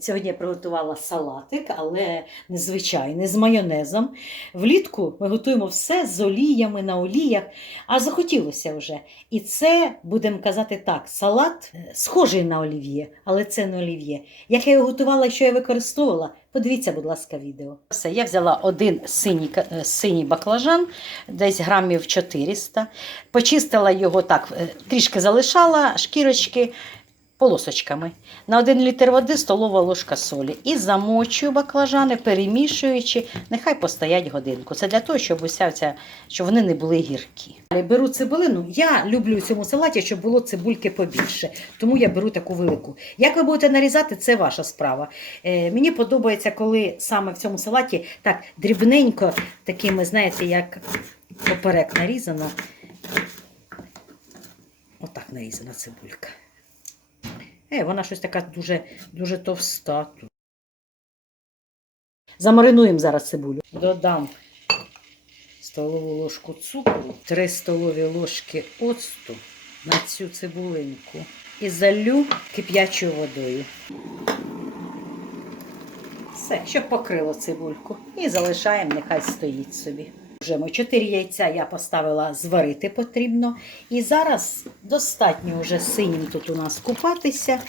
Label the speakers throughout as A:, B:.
A: Сьогодні я приготувала салатик, але незвичайний, з майонезом. Влітку ми готуємо все з оліями на оліях, а захотілося вже. І це, будемо казати так, салат е, схожий на олів'є, але це не олів'є. Як я його готувала що я використовувала, подивіться, будь ласка, відео. Все, я взяла один синій, е, синій баклажан, десь грамів 400. Почистила його так, е, трішки залишала, шкірочки полосочками. На 1 літр води столова ложка солі. І замочую баклажани, перемішуючи, нехай постоять годинку. Це для того, щоб уся ця, щоб вони не були гіркі. Беру цибулину. Я люблю в цьому салаті, щоб було цибульки побільше, тому я беру таку велику. Як ви будете нарізати, це ваша справа. Е, мені подобається, коли саме в цьому салаті так дрібненько, такими, знаєте, як поперек нарізано. Отак нарізана цибулька. Е, вона щось така дуже, дуже товста. тут. Замаринуємо зараз цибулю. Додам столову ложку цукру, 3 столові ложки оцту на цю цибулинку і залю кип'ячою водою. Все, щоб покрило цибульку. І залишаємо, нехай стоїть собі. Ми 4 яйця я поставила зварити потрібно. І зараз достатньо вже синім тут у нас купатися.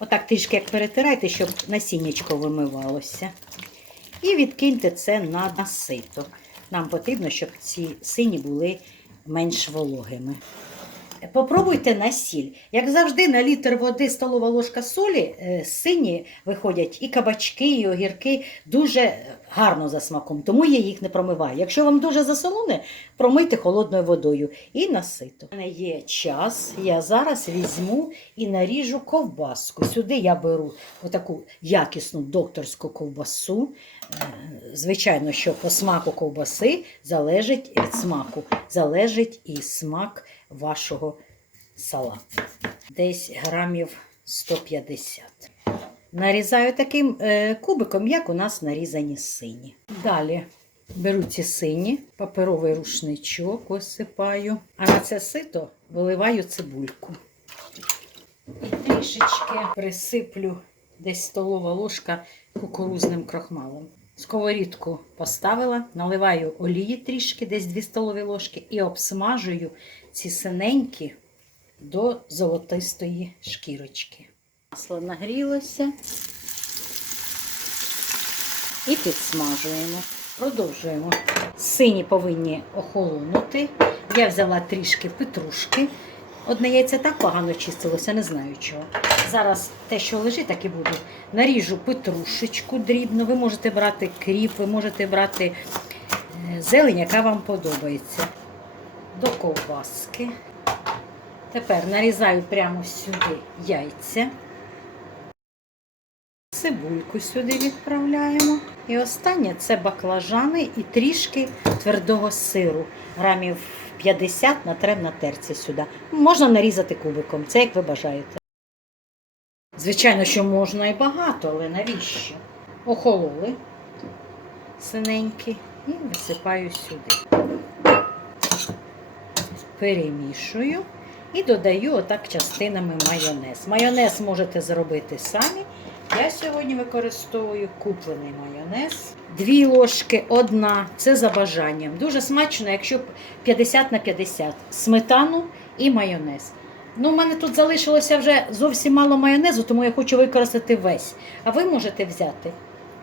A: Отак трішки як перетирайте, щоб насіннячко вимивалося. І відкиньте це на насито. Нам потрібно, щоб ці сині були менш вологими. Попробуйте на сіль. Як завжди, на літр води столова ложка солі, е, сині виходять і кабачки, і огірки дуже гарно за смаком, тому я їх не промиваю. Якщо вам дуже засолоне, промийте холодною водою і насито. У мене є час, я зараз візьму і наріжу ковбаску. Сюди я беру отаку якісну докторську ковбасу. Е, Звичайно, що по смаку ковбаси залежить від смаку, залежить і смак вашого салату. Десь грамів 150. Нарізаю таким е, кубиком, як у нас нарізані сині. Далі беру ці сині, паперовий рушничок осипаю, а на це сито виливаю цибульку. І трішечки присиплю десь столова ложка кукурузним крохмалом. Сковорідку поставила, наливаю олії трішки, десь 2 столові ложки, і обсмажую ці синенькі до золотистої шкірочки. Масло нагрілося і підсмажуємо. Продовжуємо. Сині повинні охолонути. Я взяла трішки петрушки. Одне яйце так погано чистилося, не знаю чого. Зараз те, що лежить, так і буду. Наріжу петрушечку дрібно. Ви можете брати кріп, ви можете брати е, зелень, яка вам подобається. До ковбаски. Тепер нарізаю прямо сюди яйця. Цибульку сюди відправляємо. І останнє це баклажани і трішки твердого сиру. Грамів 50 натрем на терці сюди. Можна нарізати кубиком, це як ви бажаєте. Звичайно, що можна і багато, але навіщо? Охололи синенькі і висипаю сюди. Перемішую і додаю отак частинами майонез. Майонез можете зробити самі. Я сьогодні використовую куплений майонез. Дві ложки, одна, це за бажанням. Дуже смачно, якщо 50 на 50. Сметану і майонез. Ну, у мене тут залишилося вже зовсім мало майонезу, тому я хочу використати весь. А ви можете взяти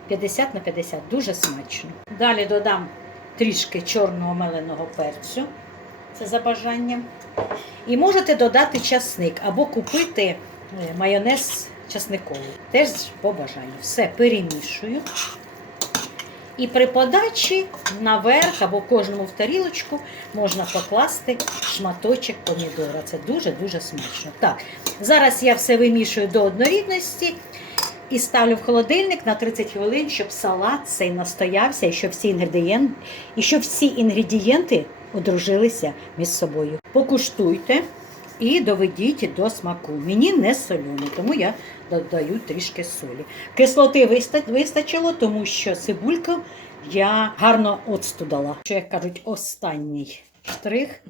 A: 50 на 50. Дуже смачно. Далі додам трішки чорного меленого перцю. Це за бажанням. І можете додати часник або купити е, майонез часниковий. Теж по бажанню. Все перемішую. І при подачі наверх або кожному в тарілочку можна покласти шматочок помідора. Це дуже-дуже смачно. Так, зараз я все вимішую до однорідності і ставлю в холодильник на 30 хвилин, щоб салат цей настоявся і щоб всі інгредієнти, і щоб всі інгредієнти одружилися між собою. Покуштуйте і доведіть до смаку. Мені не солюно, тому я додаю трішки солі. Кислоти вистачило, тому що цибулька я гарно оцту дала. Що як кажуть, останній штрих.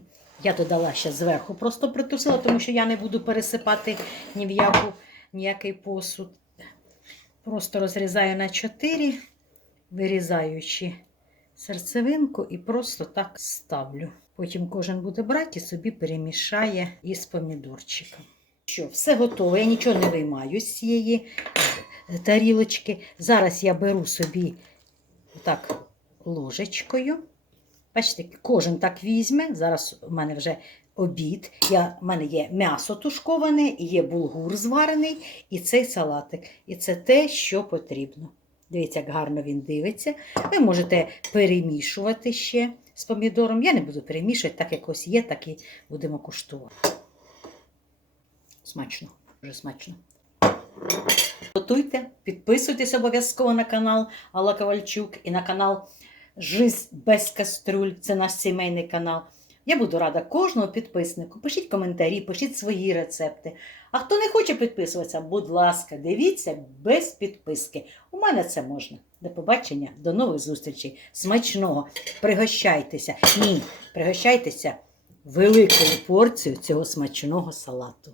A: Я додала ще зверху, просто притусила, тому що я не буду пересипати ні в яку, ніякий посуд. Просто розрізаю на 4, вирізаючи серцевинку і просто так ставлю. Потім кожен буде брати і собі перемішає із помідорчиком. Що, все готове, я нічого не виймаю з цієї е, тарілочки. Зараз я беру собі так ложечкою. Бачите, кожен так візьме. Зараз у мене вже обід. Я, у мене є м'ясо тушковане, є булгур зварений і цей салатик. І це те, що потрібно. Дивіться, як гарно він дивиться. Ви можете перемішувати ще з помідором. Я не буду перемішувати, так як ось є, так і будемо куштувати. Смачно, дуже смачно. Готуйте, підписуйтесь обов'язково на канал Алла Ковальчук і на канал Жизнь без каструль. Це наш сімейний канал. Я буду рада кожного підписнику. Пишіть коментарі, пишіть свої рецепти. А хто не хоче підписуватися, будь ласка, дивіться без підписки. У мене це можна. До побачення, до нових зустрічей. Смачного. Пригощайтеся. Ні, пригощайтеся великою порцією цього смачного салату.